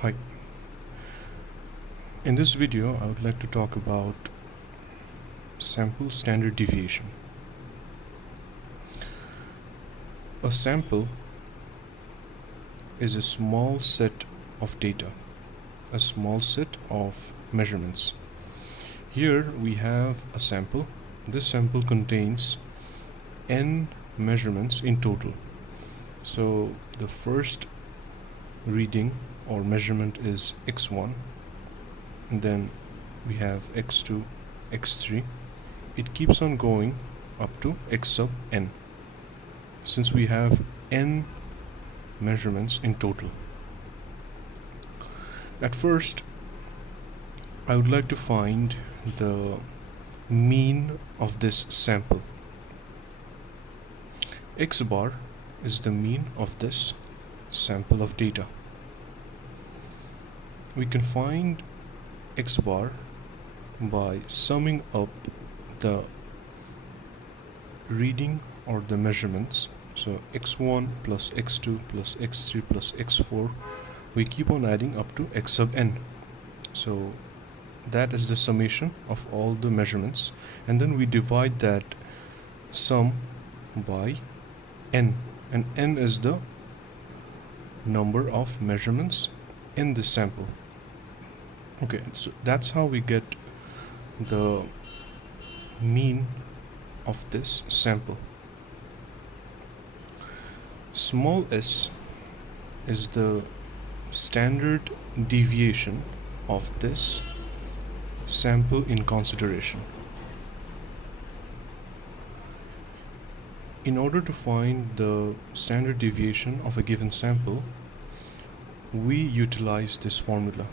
Hi, in this video I would like to talk about sample standard deviation. A sample is a small set of data, a small set of measurements. Here we have a sample. This sample contains n measurements in total. So the first reading or measurement is x1, and then we have x2, x3. It keeps on going up to x sub n, since we have n measurements in total. At first, I would like to find the mean of this sample. X bar is the mean of this sample of data. We can find x bar by summing up the reading or the measurements. So x1 plus x2 plus x3 plus x4, we keep on adding up to x sub n. So that is the summation of all the measurements, and then we divide that sum by n, and n is the number of measurements in this sample. Okay, so that's how we get the mean of this sample. Small s is the standard deviation of this sample in consideration. In order to find the standard deviation of a given sample, we utilize this formula.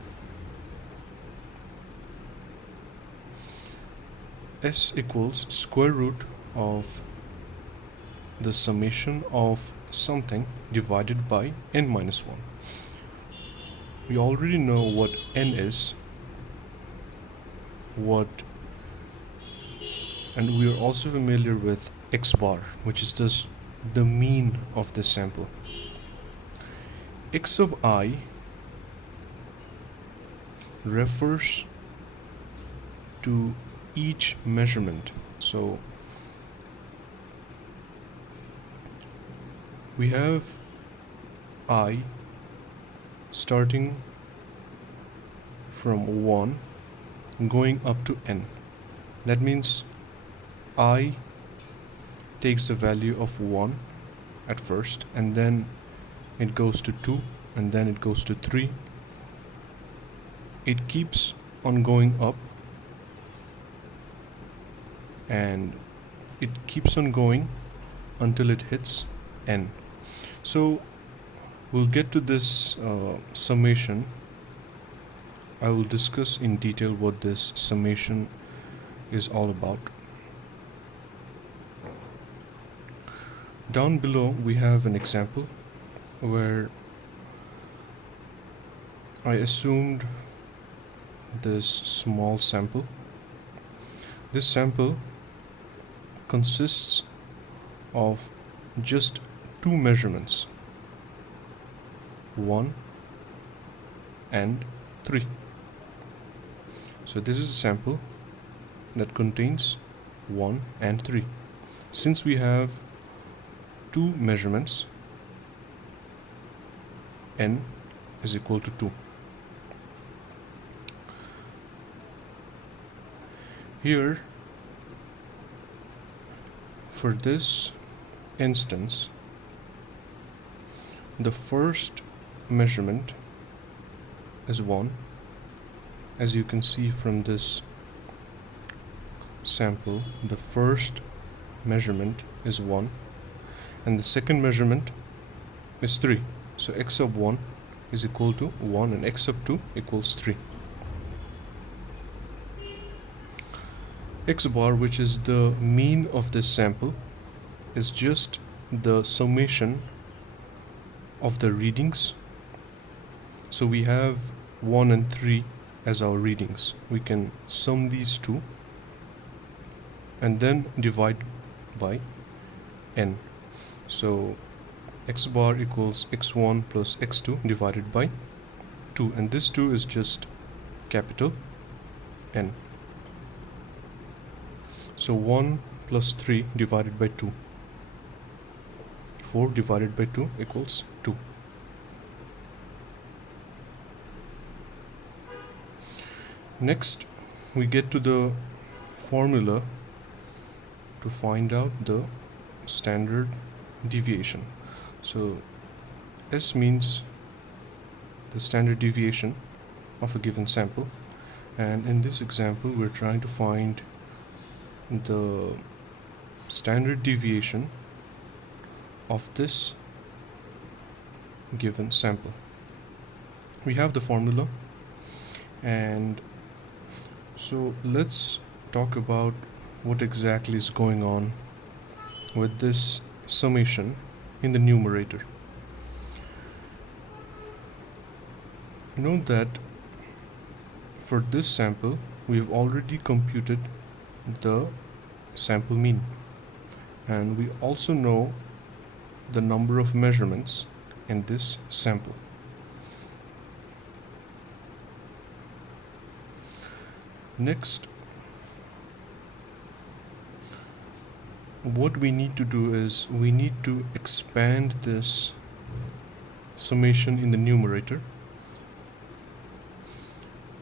S equals square root of the summation of something divided by n minus 1. We already know what n is, and we are also familiar with x bar, which is the mean of the sample. X sub I refers to each measurement. So we have I starting from 1 going up to n. That means I takes the value of 1 at first, and then it goes to 2, and then it goes to 3. It keeps on going up, and it keeps on going until it hits n. So we'll get to this summation. I will discuss in detail what this summation is all about. Down below we have an example where I assumed this small sample. This sample consists of just 2 measurements, 1 and 3. So this is a sample that contains 1 and 3. Since we have 2 measurements, n is equal to 2. Here, for this instance, the first measurement is 1. As you can see from this sample, the first measurement is 1, and the second measurement is 3. So x sub 1 is equal to 1, and x sub 2 equals 3. X bar, which is the mean of this sample, is just the summation of the readings. So we have 1 and 3 as our readings. We can sum these two and then divide by n. So x bar equals x1 plus x2 divided by 2, and this 2 is just capital N. So 1 plus 3 divided by 2. 4 divided by 2 equals 2. Next, we get to the formula to find out the standard deviation. So S means the standard deviation of a given sample, and in this example we're trying to find the standard deviation of this given sample. We have the formula, and so let's talk about what exactly is going on with this summation in the numerator. Note that for this sample we've already computed the sample mean, and we also know the number of measurements in this sample. Next, what we need to do is we need to expand this summation in the numerator.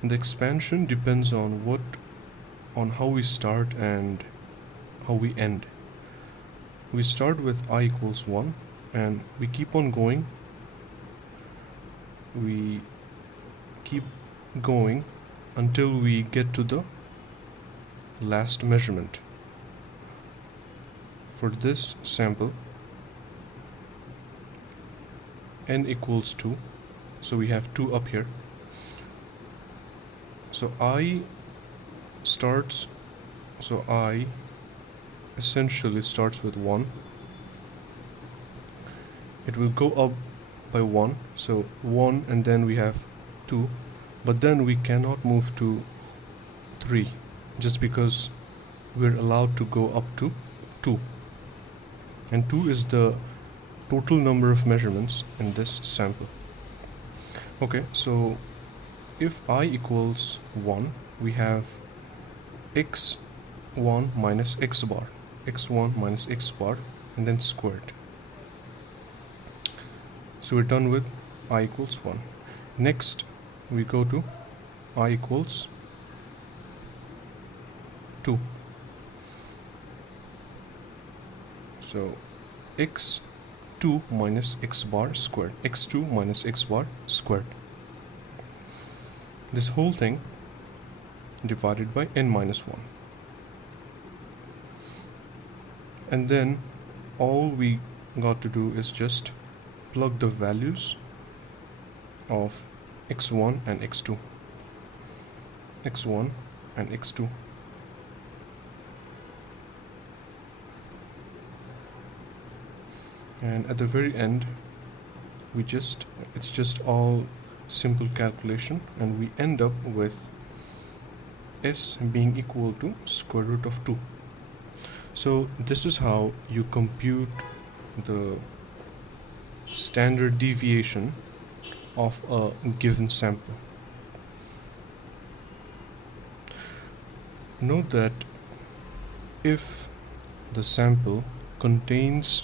The expansion depends on how we start and how we end. We start with I equals 1 and we keep on going. We keep going until we get to the last measurement. For this sample, n equals 2, so we have 2 up here. So I essentially starts with 1. It will go up by 1, so 1, and then we have 2, but then we cannot move to 3 just because we're allowed to go up to 2, and 2 is the total number of measurements in this sample. Okay, so if I equals 1, we have x1 minus x bar, x1 minus x bar, and then squared. So we're done with I equals 1. Next, we go to I equals 2. So x2 minus x bar squared, x2 minus x bar squared. This whole thing divided by n minus 1. And then all we got to do is just plug the values of x1 and x2. x1 and x2. And at the very end, it's just all simple calculation, and we end up with s being equal to square root of 2. So this is how you compute the standard deviation of a given sample. Note that if the sample contains,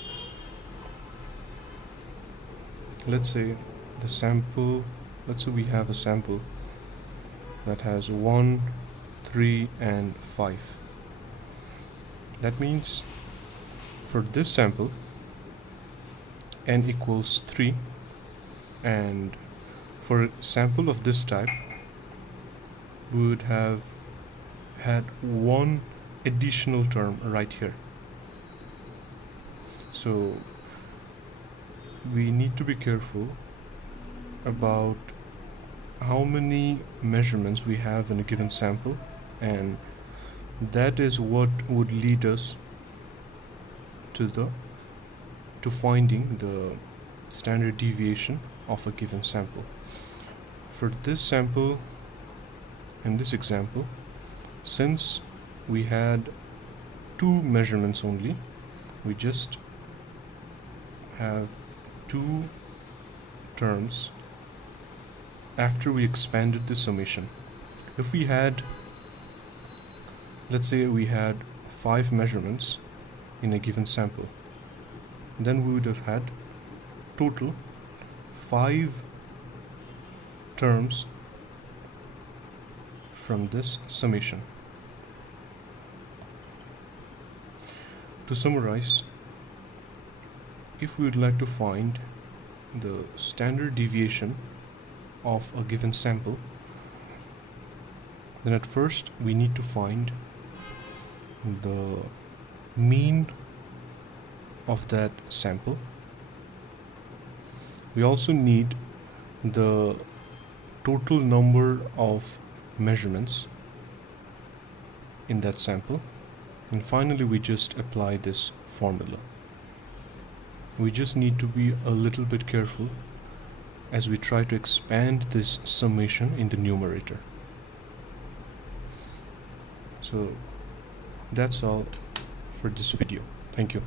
let's say we have a sample that has 1, 3, and 5. That means for this sample, n equals 3, and for a sample of this type, we would have had one additional term right here. So we need to be careful about how many measurements we have in a given sample, and that is what would lead us to finding the standard deviation of a given sample. For this sample, in this example, since we had 2 measurements only, we just have 2 terms after we expanded the summation. If we had, let's say we had 5 measurements in a given sample, then we would have had total 5 terms from this summation. To summarize, if we would like to find the standard deviation of a given sample, then at first we need to find the mean of that sample. We also need the total number of measurements in that sample, and finally we just apply this formula. We just need to be a little bit careful as we try to expand this summation in the numerator. So that's all for this video. Thank you.